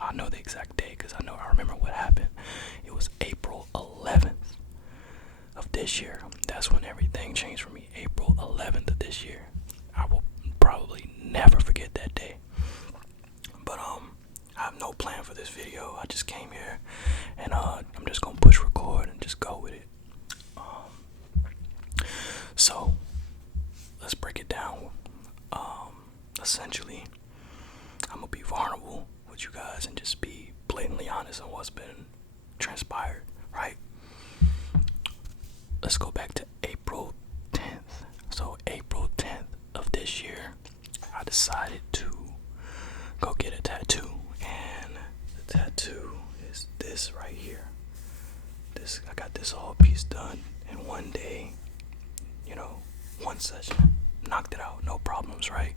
I know the exact day because I remember what happened. It was April 11th of this year. That's when everything changed for me. April 11th of this year. I will probably never forget that day. But I have no plan for this video. I just came here and I'm just gonna push record and just go with it. So let's break it down. Essentially, I'm gonna be vulnerable with you guys and just be blatantly honest on what's been transpired, right? Let's go back to April 10th. So April 10th of this year, I decided to go get a tattoo, and the tattoo is this right here. I got this whole piece done in one day, one session, knocked it out, no problems, right?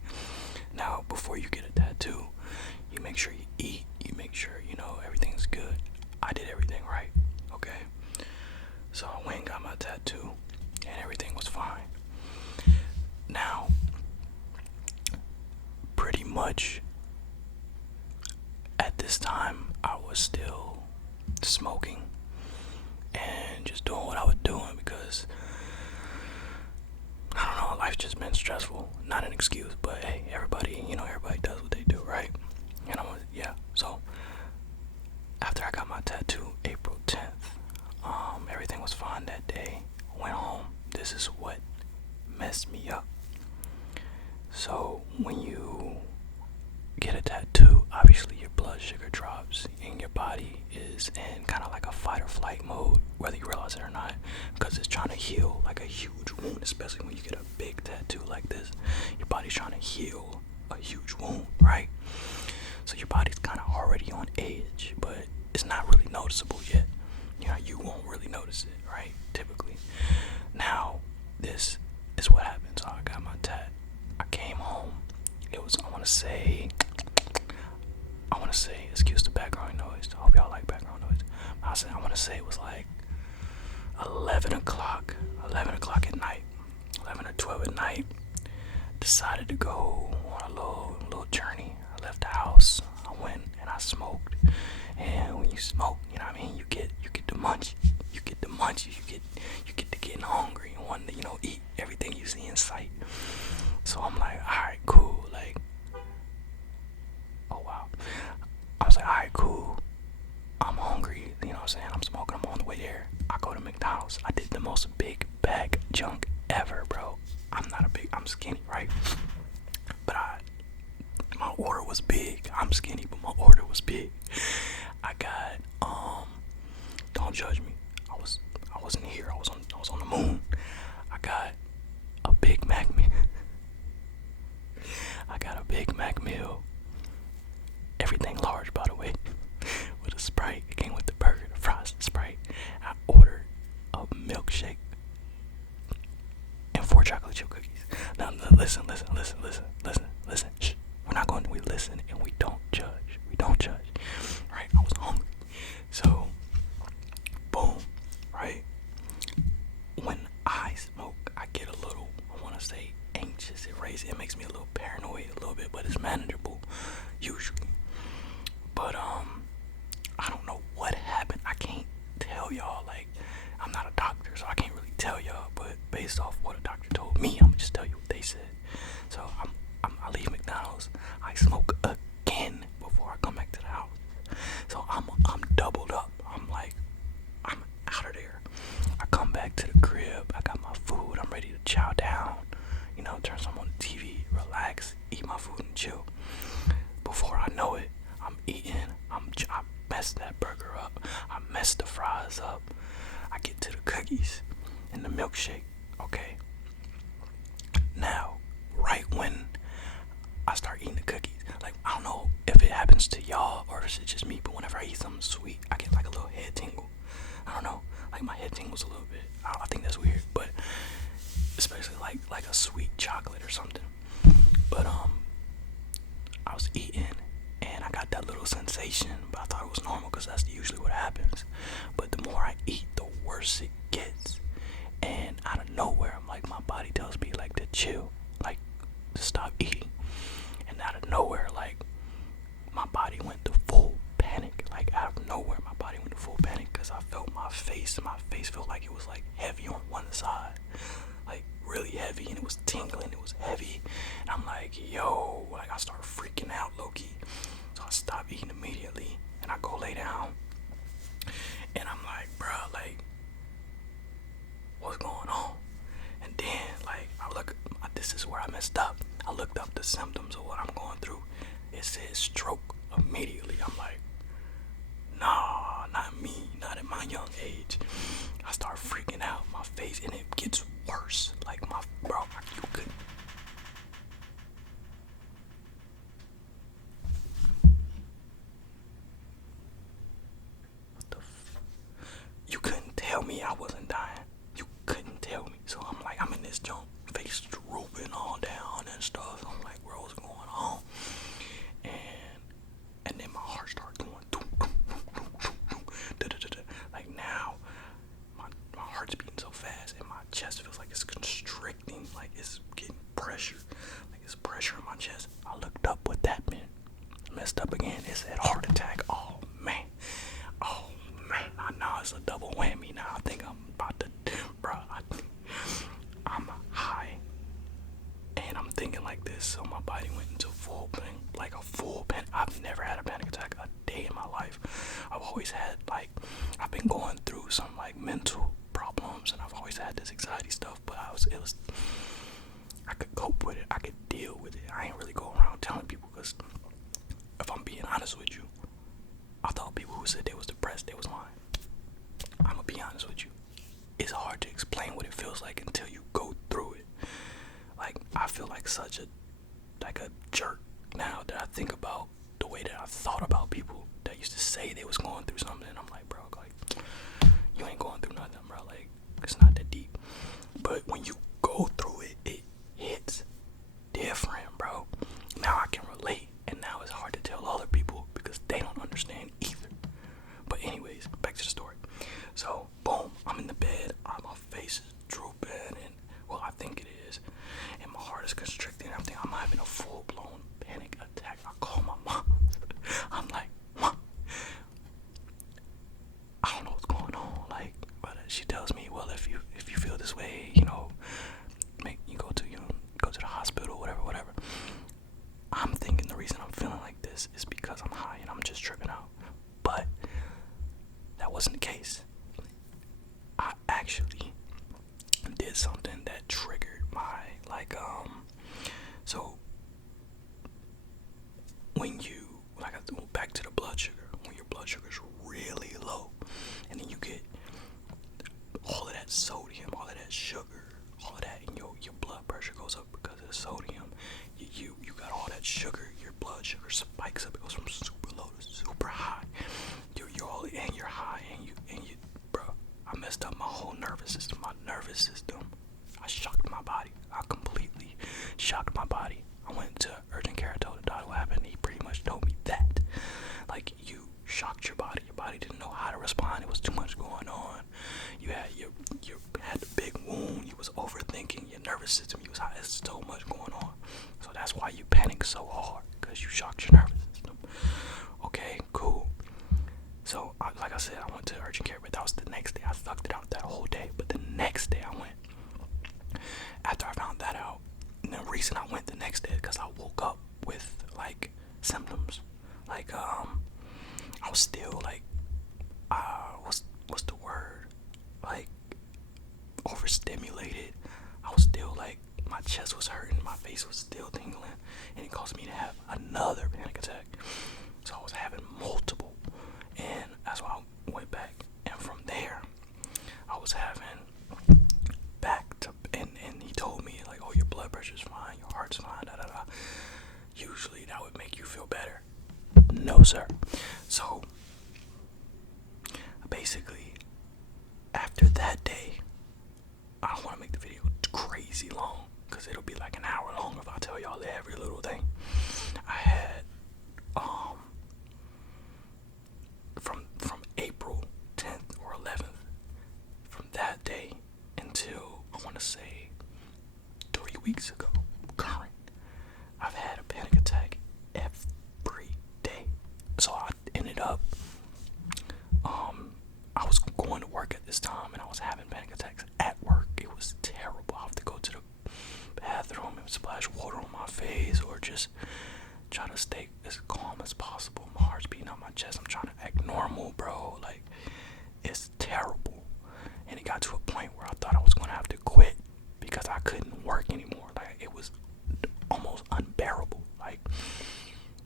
Now, before you get a tattoo, you make sure you eat, you make sure, everything's good. I did everything right, okay? So I went and got my tattoo, and everything was fine. Now, pretty much at this time, I was still smoking and just doing what I was doing because I don't know, life's just been stressful. Not an excuse, but hey, everybody does what they do, right? And so after I got my tattoo, April 10th, everything was fine that day. Went home. This is what messed me up. So when you get a tattoo, obviously your blood sugar drops and your body is in kind of like a fight or flight mode, whether you realize it or not, because it's trying to heal like a huge wound. Especially when you get a big tattoo like this, your body's trying to heal a huge wound, right? So your body's kind of already on edge, but it's not really noticeable yet. You won't really notice it, right? Typically. Now, this is what happened. So I got my tat. I came home. It was, I want to say, excuse the background noise. I hope y'all like background noise. I want to say it was like 11 o'clock at night, 11 or 12 at night. Decided to go on a little journey. I left the house. I went and I smoked. And when you smoke, you get the munch. You get to getting hungry and wanting to, eat everything you see in sight. So I'm like, alright, cool. Like, oh wow. I was like, alright, cool. I'm hungry. You know what I'm saying? I'm smoking. I'm on the way there. I go to McDonald's. I did the most big bag junk ever, bro. I'm skinny, right? But my order was big. I'm skinny, but my order was big. I got, don't judge me. I wasn't here. I was on the moon. I got a Big Mac meal. I got a Big Mac meal. Everything large, by the way, with a Sprite. It came with the burger, the fries, the Sprite. I ordered a milkshake and 4 chocolate chip cookies. Now, listen. Shh. We listen and we don't judge. Right? I was hungry. So, boom. Right? When I smoke, I get a little, I want to say, anxious. It makes me a little paranoid a little bit, but it's manageable usually. But I don't know what happened. I can't tell y'all. Like, I'm not a doctor, so I can't really tell y'all. But based off what a doctor told me, I'm gonna just tell you what they said. So I leave McDonald's. I smoke again before I come back to the house. So I'm doubled up. I'm out of there. I come back to the crib. I got my food. I'm ready to chow down. Turn some on the TV, relax, eat my food and chill. Before I know it, I'm eating. I messed that burger up. I messed the fries up. I get to the cookies and the milkshake. Okay. Now, right when I start eating the cookies, like, I don't know if it happens to y'all or if it's just me, but whenever I eat something sweet, I get like a little head tingle. I don't know, like my head tingles a little bit. I think that's weird, but especially like a sweet chocolate or something. But I was eating and I got that little sensation, but I thought it was normal because that's usually what happens. But the more I eat, the worse it gets. And out of nowhere, I'm like, my body tells me like to chill, like to stop eating. And out of nowhere, like, my body went to full like, yo, like I start freaking out low key. So I stop eating immediately and I go lay down. And I'm like, bruh, like, what's going on? And then, like, this is where I messed up. I looked up the symptoms of what I'm going through. It says stroke immediately. I'm like, nah, not me, not at my young age. I start freaking out, my face, and it gets worse. Like, you couldn't. You couldn't tell me I wasn't dying. You couldn't tell me. So I'm like, I'm in this junk, face drooping all down and stuff. I'm like, bro, what's going on? And then my heart starts going like now my heart's beating so fast and my chest feels like it's constricting, like it's getting pressure, like it's pressure in my chest. I looked up what that meant. I messed up again. It said heart attack. Oh man, I know it's a double whammy now. I think I'm about to, bro, I'm high and I'm thinking like this, so my body went into full panic, like a full panic. I've never had a panic attack a day in my life. I've always had, like, I've been going through some like mental problems and I've always had this anxiety stuff, but I could cope with it, I could deal with it. I ain't really go around telling people, because if I'm being honest with you, I thought people who said they was depressed, they was lying. I'm gonna be honest with you. It's hard to explain what it feels like until you go through it. Like, I feel like such a jerk now that I think about the way that I thought about people that used to say they was going through something, and I'm like, bro, like, you ain't going through nothing, bro. Like, it's not that deep. But when you go through it, it hits different, bro. Now I can relate, and now it's hard to tell other people because they don't understand either. But anyways, back to the story. So, boom, I'm in the bed, my face is drooping, and, well, I think it is, and my heart is constricting. I'm thinking I'm having a full-blown panic attack. I call my mom. I'm like, Mom, I don't know what's going on. Like, but she tells me, well, if you feel this way, go to the hospital, whatever. I'm thinking the reason I'm feeling like this is because I'm high and I'm just tripping out. But that wasn't the case. I actually did something that triggered my, so when you, back to the blood sugar, when your blood sugar is really low, and then you get all of that sodium, all of that sugar, all of that, and your blood pressure goes up because of the sodium. You got all that sugar, your blood sugar spikes up. It goes from super low to super high. You're high, and you, bro, I messed up my whole nervous system. I shocked my body. I completely shocked my body. I went to urgent care. I told the doctor what happened. He pretty much told me that, like, you shocked your body. Your body didn't know how to respond. It was too much going on. You had the big wound. You was overthinking. Your nervous system. You was high. There's so much going on. So that's why you panic so hard, because you shocked your nervous system. Okay, cool. So, like I said, I went to urgent care, but that was the next day. I thugged it out that whole day. But the next day I went. After I found that out, and the reason I went the next day is because I woke up with, like, symptoms. Like, I was still, like, what's the word? Like, overstimulated. I was still, like, my chest was hurting, my face was still tingling, and it caused me to have another panic attack. So I was having multiple, and that's why I went back. And from there, I was having back to, and he told me, like, oh, your blood pressure's fine, your heart's fine, Usually that would make you feel better. No, sir. So basically, after that day, I don't want to make the video crazy long, because it'll be like an hour long if I tell y'all every little thing. I had from April 10th or 11th, from that day until, I want to say, 3 weeks ago, current, I've had a panic attack every day. So I ended up, I was going to work at this time, and I was having panic attacks at work. It was terrible. I have to go to the bathroom and splash water on my face. just try to stay as calm as possible. My heart's beating out my chest. I'm trying to act normal, bro. Like, it's terrible. And it got to a point where I thought I was gonna have to quit because I couldn't work anymore. Like, it was almost unbearable. Like,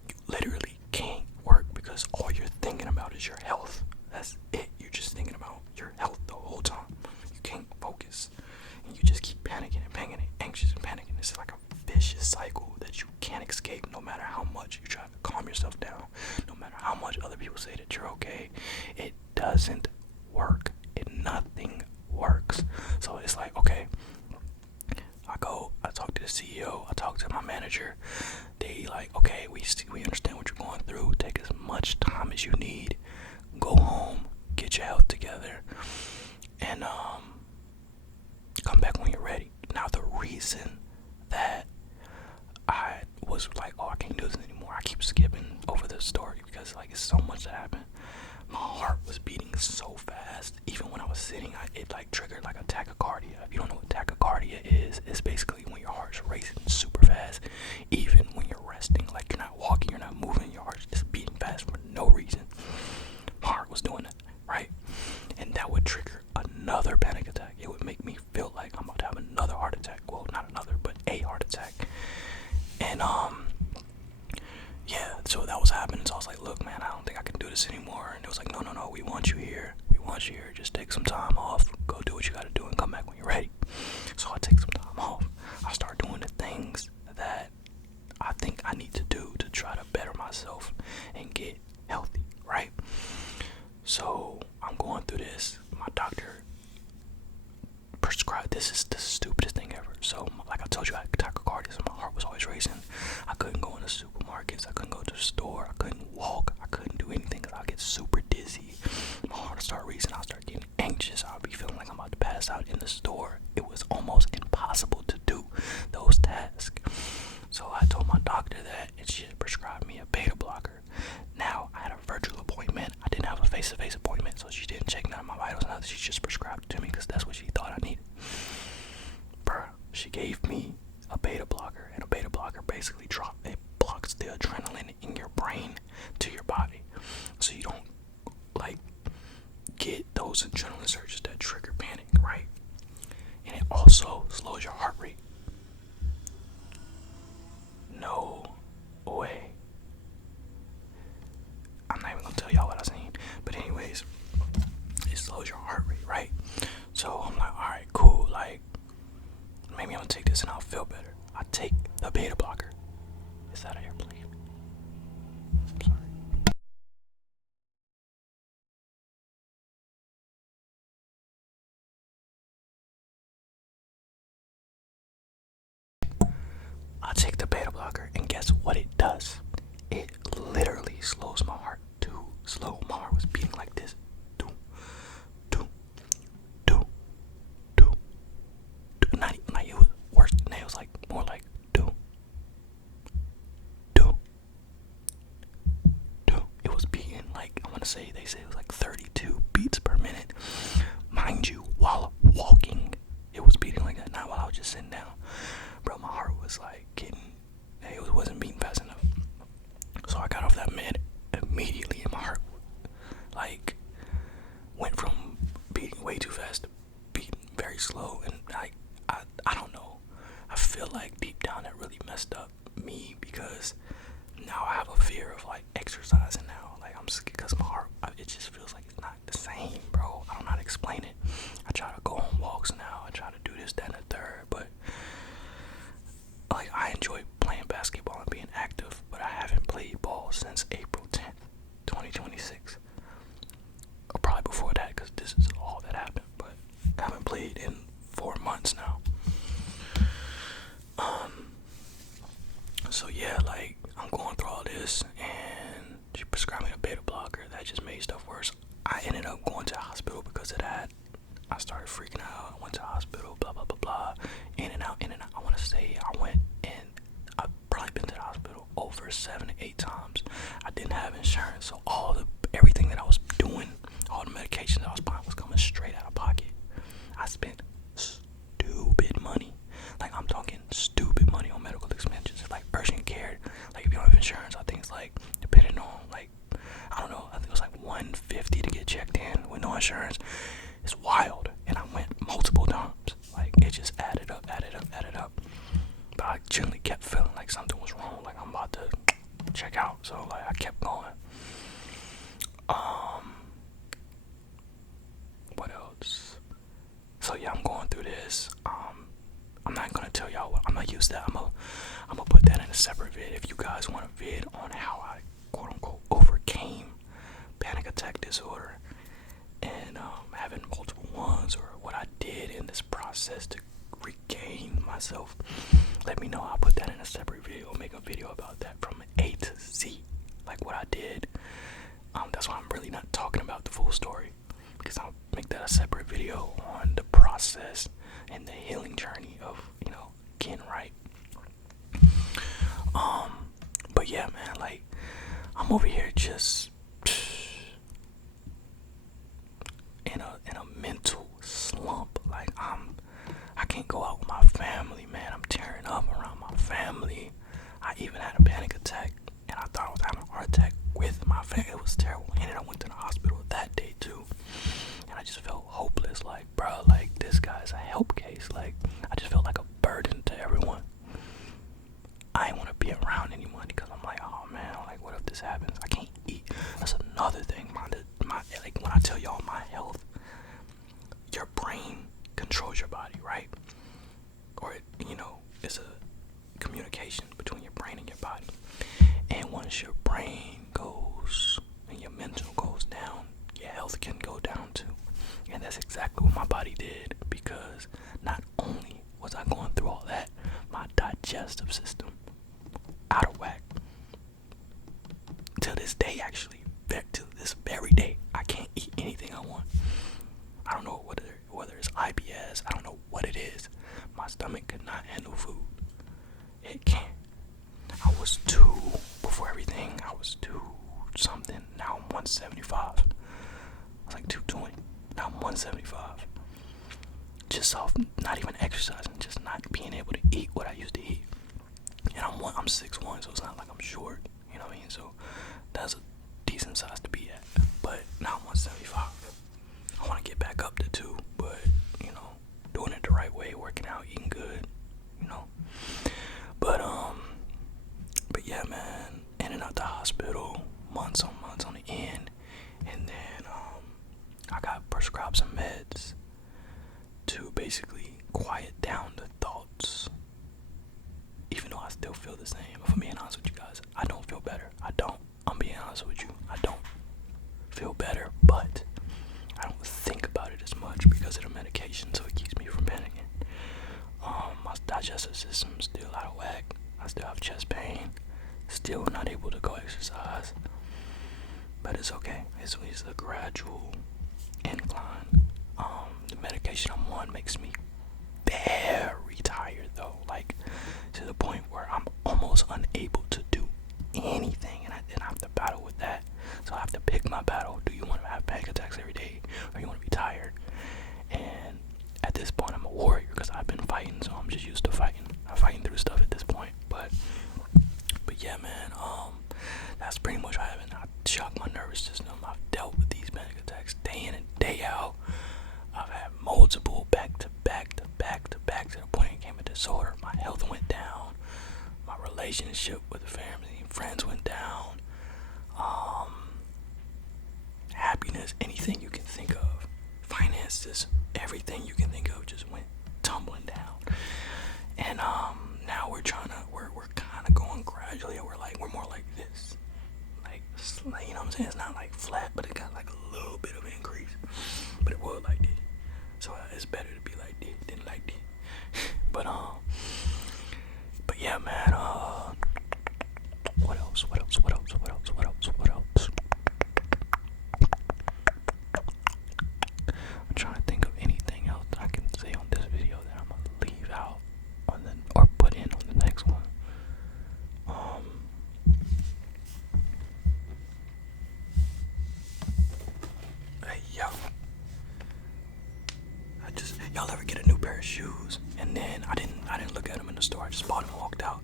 you literally can't work because all you're thinking about is your health. That's it. You're just thinking about your health the whole time. You can't focus. And you just keep panicking and panicking, anxious and panicking. It's like a vicious cycle that you can't escape no matter how much you try to calm yourself down. No matter how much other people say that you're okay. It doesn't work. Nothing works. So it's like, okay, I talk to the CEO, I talk to my manager. They like, okay, we understand what you're going through. Take as much time as you need. Go home, get your health together, and come back when you're ready. Now the reason that I was like, oh, I can't do this anymore, I keep skipping over the story because like it's so much that happened. My heart was beating so fast. Even when I was sitting, it like triggered like a tachycardia. If you don't know what tachycardia is, it's basically when your heart's racing super fast. Even when you're resting, like you're not walking, you're not moving, your heart's just beating fast for no reason. My heart was doing that, right? And that would trigger another panic attack. It would make me feel like I'm about to have another heart attack. Well, not another, but a heart attack. And yeah, so that was happening. So I was like, look, man, I don't think I can do this anymore. And it was like, no, we want you here. We want you here. Just take some time off. Go do what you gotta do and come back when you're ready. So I take some time off. I start doing the things that I think I need to do to try to better myself and get healthy, right? So I'm going through this. My doctor prescribed, this is the stupidest thing ever. So like I told you, I had tachycardia, so my heart was always racing. I couldn't go in the supermarkets, I couldn't go to the store, I couldn't walk, I couldn't do anything because I get super dizzy. My heart would start racing, I'll start getting anxious, I'll be feeling like I'm about to pass out in the store. It was almost impossible to do those tasks. So I told my doctor that, and she prescribed me a beta blocker. Now I had a virtual appointment. I didn't have a face-to-face appointment, so she didn't check none of my vitals. Nothing. She just prescribed it to me because that's what she thought I needed. Bruh, she gave me a beta blocker, and a beta blocker basically blocks the adrenaline in your brain to your body, so you don't like get those adrenaline surges that trigger panic, right? And it also slows your heart rate. No way. I'm not even gonna tell y'all what I seen, but anyways, it slows your heart rate, right? So I'm like, all right, cool. Like, maybe I'm gonna take this and I'll feel better. I take the beta blocker. Is that an airplane? I'm sorry. I take the beta blocker, and guess what it does? It literally slows my heart too slow. My heart was beating like this. Doom, doom, doom, doom, doom. Not even like it was worse than that. It was like more like doom, doom, doom. It was beating like, I want to say, they say it was like 32 beats per minute. Mind you, while walking, it was beating like that. Not while I was just sitting down. Bro, my heart was like it wasn't beating fast enough. So I got off that med immediately, and my heart like went from beating way too fast to beating very slow. And I don't know. I feel like deep down that really messed up me because now I have a fear of like exercising now. Like I'm scared because my heart, it just feels like it's not the same, bro. I don't know how to explain it. I try to go on walks now. I try to do this, that, and the third, but like I enjoy playing basketball and being active, but I haven't played ball since April 10th, 2026. Or probably before that, because this is all that happened, but I haven't played in 4 months now. So yeah, like I'm going through all this, and she prescribed me a beta blocker that just made stuff worse. I ended up going to the hospital because of that. I started freaking out. I went to the hospital, blah, blah, blah, blah. In and out, in and out. I want to say I went and I've probably been to the hospital over 7 to 8 times. I didn't have insurance, so everything that I was doing, all the medications I was buying was coming straight out of pocket. I spent stupid money. Like I'm talking stupid money on medical expenses. Like urgent care insurance. It's wild. And I went multiple times. Like, it just added up. But I generally kept feeling like something was wrong. Like, I'm about to check out. So, like, I kept going. What else? So, yeah, I'm going through this. I'm not gonna tell y'all what I'm gonna use that. I'm gonna put that in a separate vid. If you guys want a vid on how I quote unquote overcame panic attack disorder and having multiple ones, or what I did in this process to regain myself, let me know. I'll put that in a separate video. Make a video about that from A to Z, like what I did. That's why I'm really not talking about the full story, because I'll make that a separate video on the process and the healing journey of, getting right. But yeah, man, like, I'm over here just in a mental slump. Like, I can't go out with my family, man. I'm tearing up around my family. I even had a panic attack, and I thought I was having a heart attack with my family. It was terrible. And then I went to the hospital that day too, and I just felt hopeless. Like, bro, like, this guy's a help case. Like, I just felt like a burden to everyone. I didn't want to be around anyone because I'm like, oh man, like, what if this happens? I can't eat. That's another thing. My like, when I tell y'all my health, your brain controls your body, right? Or it's a communication between your brain and your body. And once your brain goes and your mental goes down, your health can go down too. And that's exactly what my body did, because not only was I going through all that, my digestive system out of whack. To this day, actually, to this very day, I can't eat anything I want. I don't know whether it's IBS. I don't know what it is. My stomach could not handle food. It can't. I was before everything, I was 2 something. Now I'm 175. I was like 220. Now I'm 175. Just off not even exercising, just not being able to eat what I used to eat. And I'm 6'1", so it's not like I'm short. You know what I mean? So that's a decent size to be at. But now I'm 175. I want to get back up to 2, but doing it the right way, working out, eating good, But yeah, man, in and out the hospital, months on the end, and then I got prescribed some meds to basically quiet down the thoughts. Even though I still feel the same. If I'm being honest with you guys, I don't feel better. I don't. I'm being honest with you. I don't feel better, but I don't think about it as much because of the medication, so it keeps me from panicking. My digestive system's still out of whack. I still have chest pain. Still not able to go exercise. But it's okay. It's a gradual incline. The medication I'm on makes me very tired though. Like, to the point where I'm almost unable to do anything, and I have to battle with that. So I have to pick my battle. Do you want to have panic attacks every day, or you want to be tired? And at this point, I'm a warrior because I've been fighting, so I'm just used to fighting. I'm fighting through stuff at this point. But yeah, man. That's pretty much what happened. I shocked my nervous system. I've dealt with these panic attacks day in and day out. I've had multiple back to back to the point it became a disorder. My health went down. My relationship with the family and friends went down. Happiness, anything you can think of, finances, everything you can think of just went tumbling down. And now we're kind of going gradually. We're more like this, like, you know what I'm saying? It's not like flat, but it got like a little bit of increase. But it was like this, so it's better to be like this than like this. But yeah, man. What else? I'm trying to think of anything else I can say on this video that I'm gonna leave out or put in on the next one. Hey, yo. Y'all ever get a new pair of shoes and then I didn't look at them in the store. I just bought them and walked out.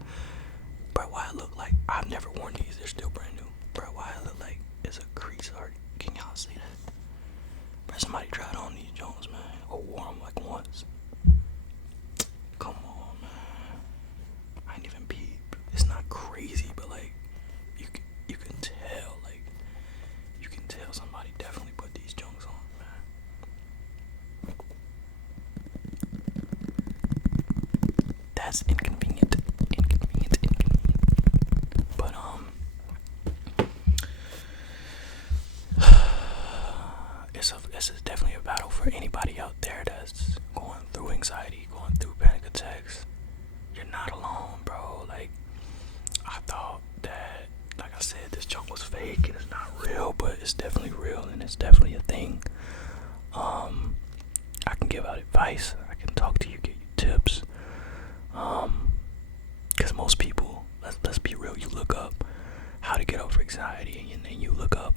Bro, why I look like I've never worn these? They're still brand new. Bro, why I look like it's a crease already? Can y'all see that? Somebody tried on these Jones, man, or wore them like once. Come on, man. I ain't even peep. It's not crazy, but like you can tell, like you can tell somebody definitely put these Jones on, man. That's inconvenient. But it's definitely a battle for anybody out there that's going through anxiety, going through panic attacks. You're not alone, bro. Like, I thought that, like I said, this junk was fake and it's not real, but it's definitely real and it's definitely a thing. I can give out advice. I can talk to you, get you tips. Because most people, let's be real, you look up how to get over anxiety and then you look up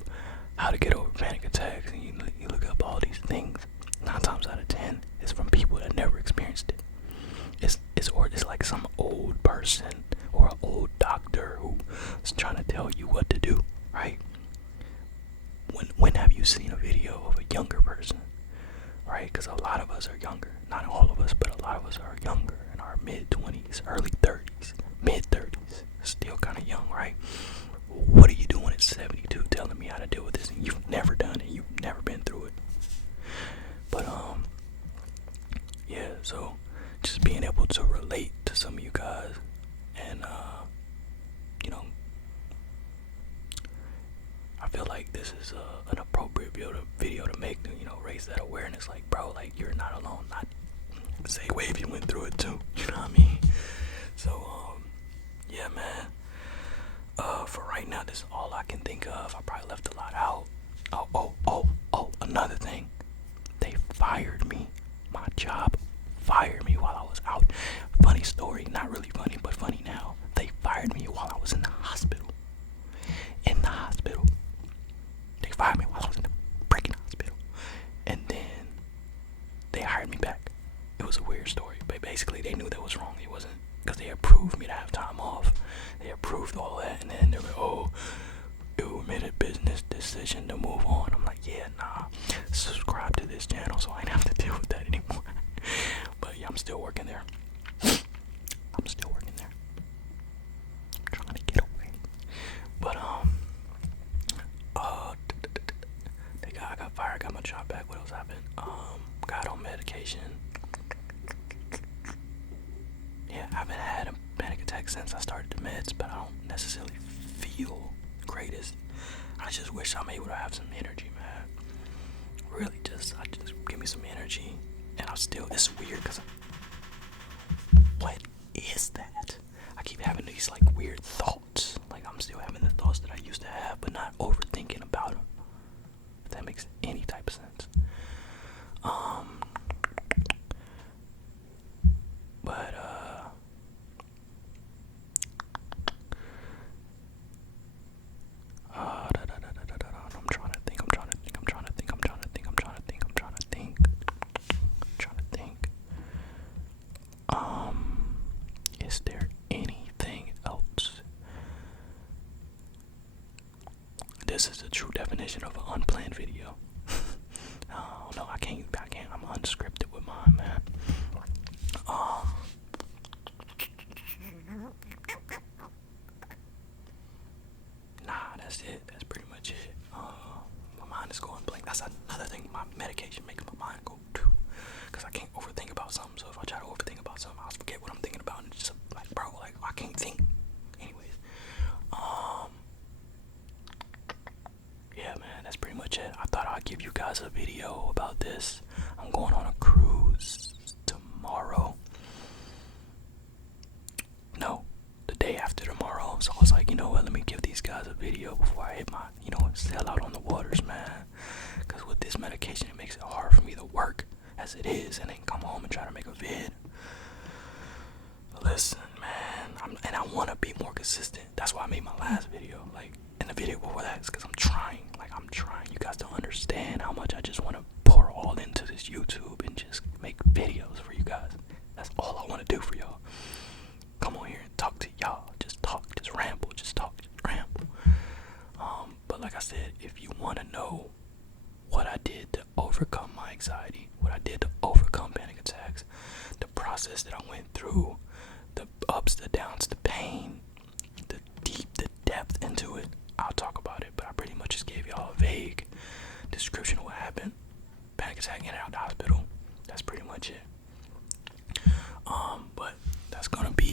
how to get over panic attacks and you look up all these things. 9 times out of 10 it's from people that never experienced it. It's like some old person or an old doctor who's trying to tell you what to do, right? When have you seen a video of a younger person, right? Because a lot of us are younger, not all of us, but a lot of us are younger in our mid-20s, early 30s, mid-30s, still kind of young, right? What are you doing at 72 telling me how to deal with this and you've never done it, you've never been through it? But yeah, so just being able to relate to some of you guys and you know, I feel like this is an appropriate video to make to, you know, raise that awareness. Like, bro, like, you're not alone. Not say wave, you went through it too, you know what I mean? So yeah, man, for right now this is all I can think of. I probably left a lot out. Oh, another thing, they fired me. My job fired me while I was out. Funny story, not really funny, but funny now. They fired me while I was in the hospital. They fired me while I was in the freaking hospital. And then they hired me back. It was a weird story, but basically they knew that was wrong. It wasn't, because they approved me to have time off. They approved all that, and then they were, oh, you made a business decision to move on. I'm like, yeah, nah. Subscribe to this channel so I don't have to deal with that anymore. But yeah, I'm still working there. I'm trying to get away. But I got fired, got my job back. What else happened? Got on medication. Yeah, I haven't had a panic attack since I started the meds, but I don't necessarily feel greatest. I just wish I'm able to have some energy, man. Really, just give me some energy. And it's weird because what is that? I keep having these like weird thoughts. Like I'm still having the thoughts that I used to have, but not overthinking about them. If that makes any type of sense. But I'm trying to think. Is there anything else? This is the true definition of an unplanned video. No, I can't. I'm unscripted with mine, man. Nah, that's it. That's pretty much it. My mind is going blank. That's another thing. My medication makes my mind go too, because I can't overthink about something. So if I try to overthink about something, I'll forget what I'm thinking about, and it's just like, bro, like I can't think. Anyways, yeah, man, that's pretty much it. I thought I'd give you guys a video about this. I'm going on a cruise tomorrow. No, the day after tomorrow. So I was like, you know what, let me give these guys a video before I hit my, sail out on the waters, man. Because with this medication, it makes it hard for me to work as it is and then come home and try to make a vid. Listen, man, and I want to be more consistent. That's why I made my last video. Like, and the video before that is because I'm trying. I'm trying. You guys don't understand how much I just want to pour all into this YouTube and just make videos for you guys. That's all I want to do for y'all. Come on here and talk to y'all. Just talk, just ramble, just talk, just ramble. But like I said, if you want to know what I did to overcome anxiety, what I did to overcome panic attacks, the process that I went through, the ups, the downs, the pain, the depth into it. I'll talk about it, but I pretty much just gave y'all a vague description of what happened. Panic attack, in and out the hospital. That's pretty much it. But that's gonna be